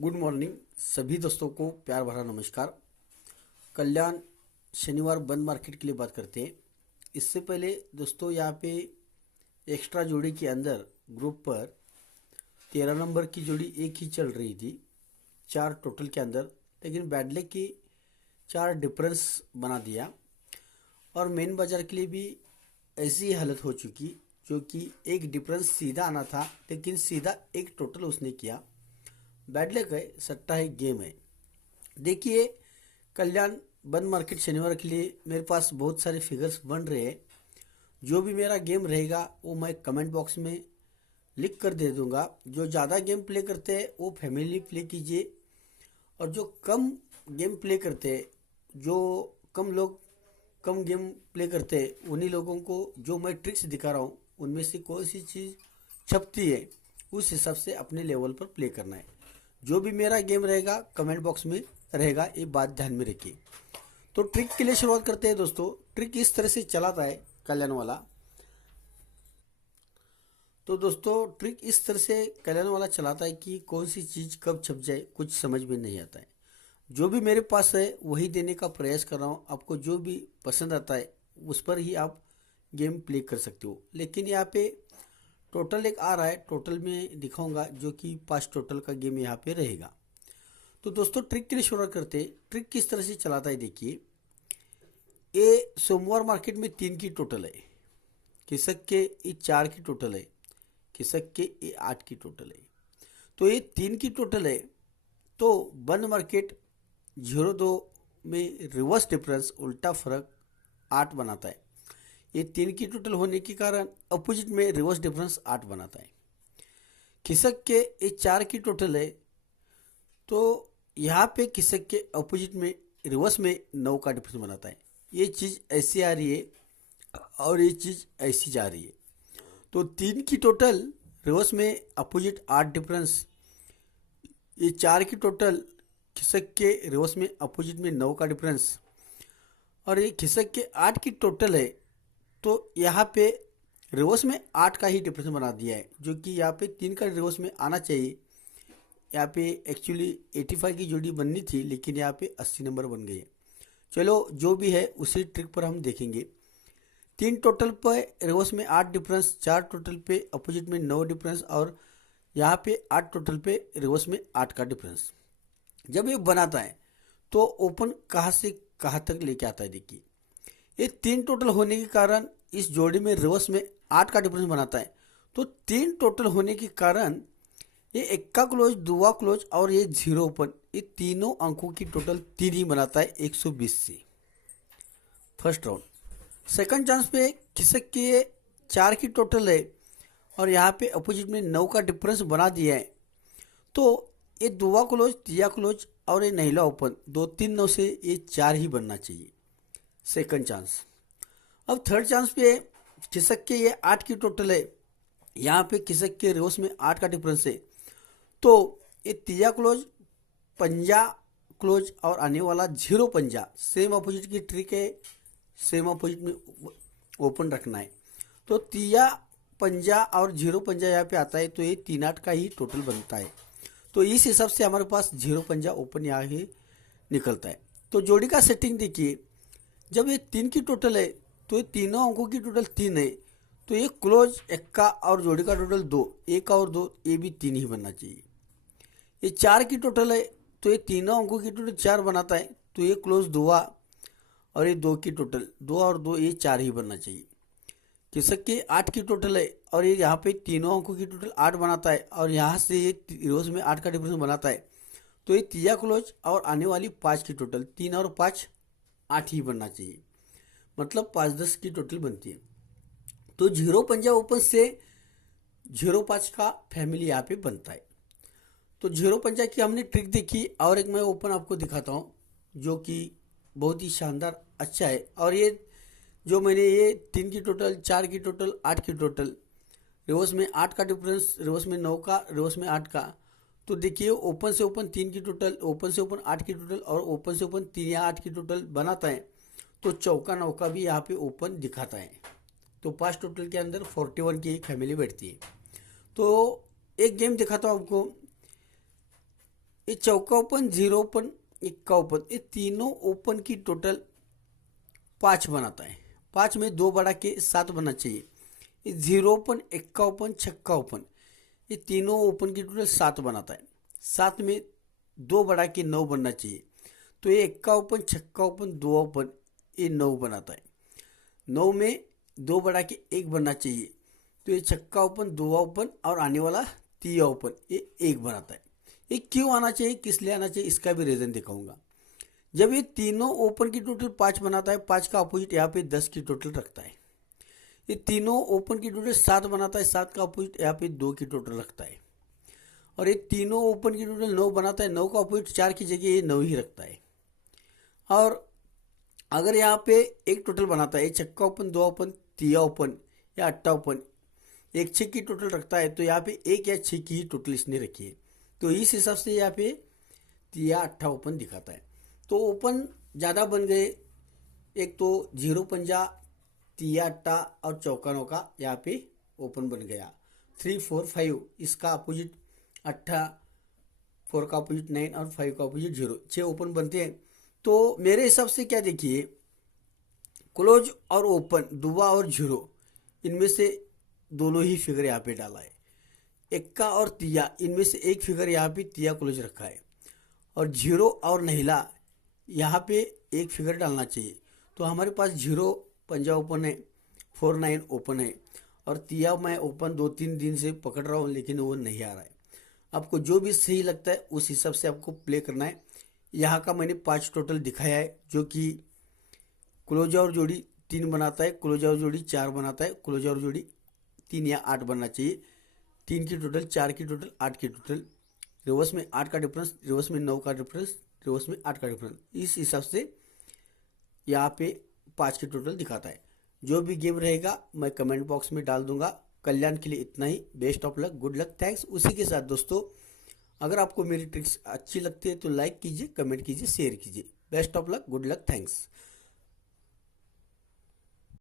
Good morning सभी दोस्तों को प्यार भरा नमस्कार। कल्याण शनिवार बंद मार्केट के लिए बात करते हैं। इससे पहले दोस्तों यहाँ पे एक्स्ट्रा जोड़ी के अंदर ग्रुप पर 13 नंबर की जोड़ी एक ही चल रही थी, 4 टोटल के अंदर, लेकिन बैडले की 4 डिफरेंस बना दिया और मेन बाजार के लिए भी ऐसी ही हालत हो चुकी, जो कि एक डिफरेंस सीधा आना था लेकिन सीधा एक टोटल उसने किया। बैड लक है, सट्टा है, गेम है। देखिए कल्याण बंद मार्केट शनिवार के लिए मेरे पास बहुत सारे फिगर्स बन रहे हैं। जो भी मेरा गेम रहेगा वो मैं कमेंट बॉक्स में लिख कर दे दूंगा। जो ज़्यादा गेम प्ले करते हैं वो फैमिली प्ले कीजिए, और जो कम गेम प्ले करते हैं, जो कम लोग कम गेम प्ले करते हैं, उन्हीं लोगों को जो मैं ट्रिक्स दिखा रहा हूँ उनमें से कोई सी चीज़ छपती है उस हिसाब से अपने लेवल पर प्ले करना है। जो भी मेरा गेम रहेगा कमेंट बॉक्स में रहेगा, ये बात ध्यान में रखिए। तो ट्रिक के लिए शुरुआत करते हैं दोस्तों। ट्रिक इस तरह से चलाता है कल्याण वाला। तो दोस्तों ट्रिक इस तरह से कल्याण वाला चलाता है कि कौन सी चीज़ कब छप जाए कुछ समझ में नहीं आता है। जो भी मेरे पास है वही देने का प्रयास कर रहा हूँ। आपको जो भी पसंद आता है उस पर ही आप गेम प्ले कर सकते हो। लेकिन यहाँ पे टोटल एक आ रहा है, टोटल में दिखाऊंगा, जो कि 5 टोटल का गेम यहाँ पे रहेगा। तो दोस्तों ट्रिक के लिए शुरुआत करते हैं। ट्रिक किस तरह से चलाता है देखिए। ये सोमवार मार्केट में 3 की टोटल है, किसक के ये 4 की टोटल है, किसक के ये 8 की टोटल है। तो ये 3 की टोटल है। तो बंद मार्केट 0-2 में रिवर्स डिफरेंस उल्टा फर्क 8 बनाता है। ये 3 की टोटल होने के कारण अपोजिट में रिवर्स डिफरेंस 8 बनाता है। खिसक के ये 4 की टोटल है, तो यहाँ पे खिसक के अपोजिट में रिवर्स में 9 का डिफरेंस बनाता है। ये चीज़ ऐसी आ रही है और ये चीज़ ऐसी जा रही है। तो 3 की टोटल रिवर्स में अपोजिट 8 डिफरेंस, ये 4 की टोटल खिसक के रिवर्स में अपोजिट में 9 का डिफरेंस, और ये खिसक के 8 की टोटल है। तो यहाँ पे रिवर्स में 8 का ही डिफरेंस बना दिया है, जो कि यहाँ पे 3 का रिवर्स में आना चाहिए। यहाँ पे एक्चुअली 85 की जोड़ी बननी थी, लेकिन यहाँ पे 80 नंबर बन गई है। चलो जो भी है उसी ट्रिक पर हम देखेंगे। 3 टोटल पे रिवर्स में 8 डिफरेंस, 4 टोटल पे अपोजिट में 9 डिफरेंस, और यहाँ पे 8 टोटल पे रिवर्स में 8 का डिफरेंस जब ये बनाता है तो ओपन कहाँ से कहाँ तक लेके आता है देखिए। ये 3 टोटल होने के कारण इस जोड़ी में रिवर्स में 8 का डिफरेंस बनाता है। तो 3 टोटल होने के कारण ये 1 का क्लोज, 2 का क्लोज और ये 0 ओपन, ये तीनों अंकों की टोटल 3 ही बनाता है 120 से। First round. सेकंड चांस पे खिसक के ये 4 की टोटल है और यहाँ पे अपोजिट में 9 का डिफरेंस बना दिया है। तो ये 2 का क्लोज, 3 का क्लोज और ये नहीला ओपन, 2 3 9 से ये 4 ही बनना चाहिए। Second chance. अब थर्ड चांस पे खिसक के ये 8 की टोटल है, यहाँ पे खिसक के रिवर्स में 8 का डिफरेंस है। तो ये 3 क्लोज, 5 क्लोज और आने वाला 0 पंजा, सेम अपोजिट की ट्रिक है, सेम अपोजिट में ओपन रखना है। तो 3 पंजा और 0 पंजा यहाँ पे आता है, तो ये 3 8 का ही टोटल बनता है। तो इस हिसाब से हमारे पास 0 पंजा ओपन यहाँ ही निकलता है। तो जोड़ी का सेटिंग देखिए। जब ये 3 की टोटल है तो ये तीनों अंकों की टोटल 3 है, तो ये क्लोज 1 का और जोड़ी का टोटल 2, 1 और 2 ये भी 3 ही बनना चाहिए। ये 4 की टोटल है, तो ये तीनों अंकों की टोटल 4 बनाता है, तो ये क्लोज 2 और ये 2 की टोटल 2 और 2 ये 4 ही बनना चाहिए। किसक के 8 की टोटल है और ये यहाँ पे तीनों अंकों की टोटल 8 बनाता है, और यहाँ से ये रिवर्स में 8 का डिफरेंस बनाता है। तो ये 3 क्लोज और आने वाली 5 की टोटल 3 और 5 8 ही बनना चाहिए, मतलब 5 10 की टोटल बनती है। तो 0 पंजा ओपन से 0 5 का फैमिली यहाँ पे बनता है। तो 0 पंजा की हमने ट्रिक देखी, और एक मैं ओपन आपको दिखाता हूँ जो कि बहुत ही शानदार अच्छा है। और ये जो मैंने ये 3 की टोटल, 4 की टोटल, 8 की टोटल, रिवर्स में 8 का डिफरेंस, रिवर्स में 9 का, रिवर्स में 8 का। तो देखिए ओपन से ओपन 3 की टोटल, ओपन से ओपन 8 की टोटल और ओपन से ओपन 3 या 8 की टोटल बनाता है। तो चौका नौका भी यहाँ पे ओपन दिखाता है। तो 5 टोटल के अंदर 41 की एक फैमिली बैठती है। तो एक गेम दिखाता हूँ आपको। ये चौका ओपन, जीरो ओपन, इक्का ओपन, ये तीनों ओपन की टोटल 5 बनाता है। 5 में 2 बढ़ा के 7 बनना चाहिए। ये जीरो ओपन, इक्का ओपन, छक्का ओपन, ये तीनों ओपन की टोटल 7 बनाता है। 7 में 2 बढ़ा के 9 बनना चाहिए। तो ये इक्का ओपन, छक्का ओपन, 2 ओपन, ये 9 बनाता है। 9 में 2 बढ़ा के 1 बनना चाहिए। तो ये छक्का ओपन, 2 ओपन और आने वाला 3 ओपन, ये 1 बनाता है। ये क्यों आना चाहिए, किस लिए आना चाहिए, इसका भी रीजन दिखाऊंगा। जब ये तीनों ओपन की टोटल 5 बनाता है, 5 का अपोजिट यहाँ पे 10 की टोटल रखता है। ये तीनों ओपन की टोटल 7 बनाता है, 7 का अपोजिट यहाँ पे 2 की टोटल रखता है। और ये तीनों ओपन की टोटल 9 बनाता है, 9 का अपोजिट 4 की जगह ये 9 ही रखता है। और अगर यहाँ पे एक टोटल बनाता है, छक्का ओपन, 2 ओपन, 3 ओपन या 8 ओपन, एक 6 की टोटल रखता है, तो यहाँ पे 1 या 6 की ही टोटल इसने रखी है। तो इस हिसाब से यहाँ पे 3 या 8 ओपन दिखाता है। तो ओपन ज़्यादा बन गए, एक तो 0 पंजा, 3 या 8 और चौका नौका यहाँ पे ओपन बन गया। 3 4 5 इसका अपोजिट 8, 4 का अपोजिट 9 और 5 का अपोजिट 0, 6 ओपन बनते हैं। तो मेरे हिसाब से क्या देखिए, क्लोज और ओपन, दुआ और जीरो, इनमें से दोनों ही फिगर यहाँ पे डाला है। इक्का और तिया, इनमें से एक फिगर यहाँ पे तिया क्लोज रखा है। और जीरो और नहिला, यहाँ पे एक फिगर डालना चाहिए। तो हमारे पास 0 पंजा ओपन है, 4 9 ओपन है, और तिया मैं ओपन 2-3 दिन से पकड़ रहा हूँ, लेकिन वो नहीं आ रहा है। आपको जो भी सही लगता है उस हिसाब से आपको प्ले करना है। यहाँ का मैंने 5 टोटल दिखाया है, जो कि क्लोज और जोड़ी 3 बनाता है, क्लोज और जोड़ी 4 बनाता है, क्लोज और जोड़ी 3 या 8 बनना चाहिए। 3 की टोटल, 4 की टोटल, 8 की टोटल, रिवर्स में 8 का डिफरेंस, रिवर्स में 9 का डिफरेंस, रिवर्स में 8 का डिफरेंस, इस हिसाब से यहाँ पे 5 की टोटल दिखाता है। जो भी गेम रहेगा मैं कमेंट बॉक्स में डाल दूंगा। कल्याण के लिए इतना ही। Best of luck, good luck, thanks. उसी के साथ दोस्तों, अगर आपको मेरी ट्रिक्स अच्छी लगती है तो लाइक कीजिए, कमेंट कीजिए, शेयर कीजिए। Best of luck, good luck, thanks.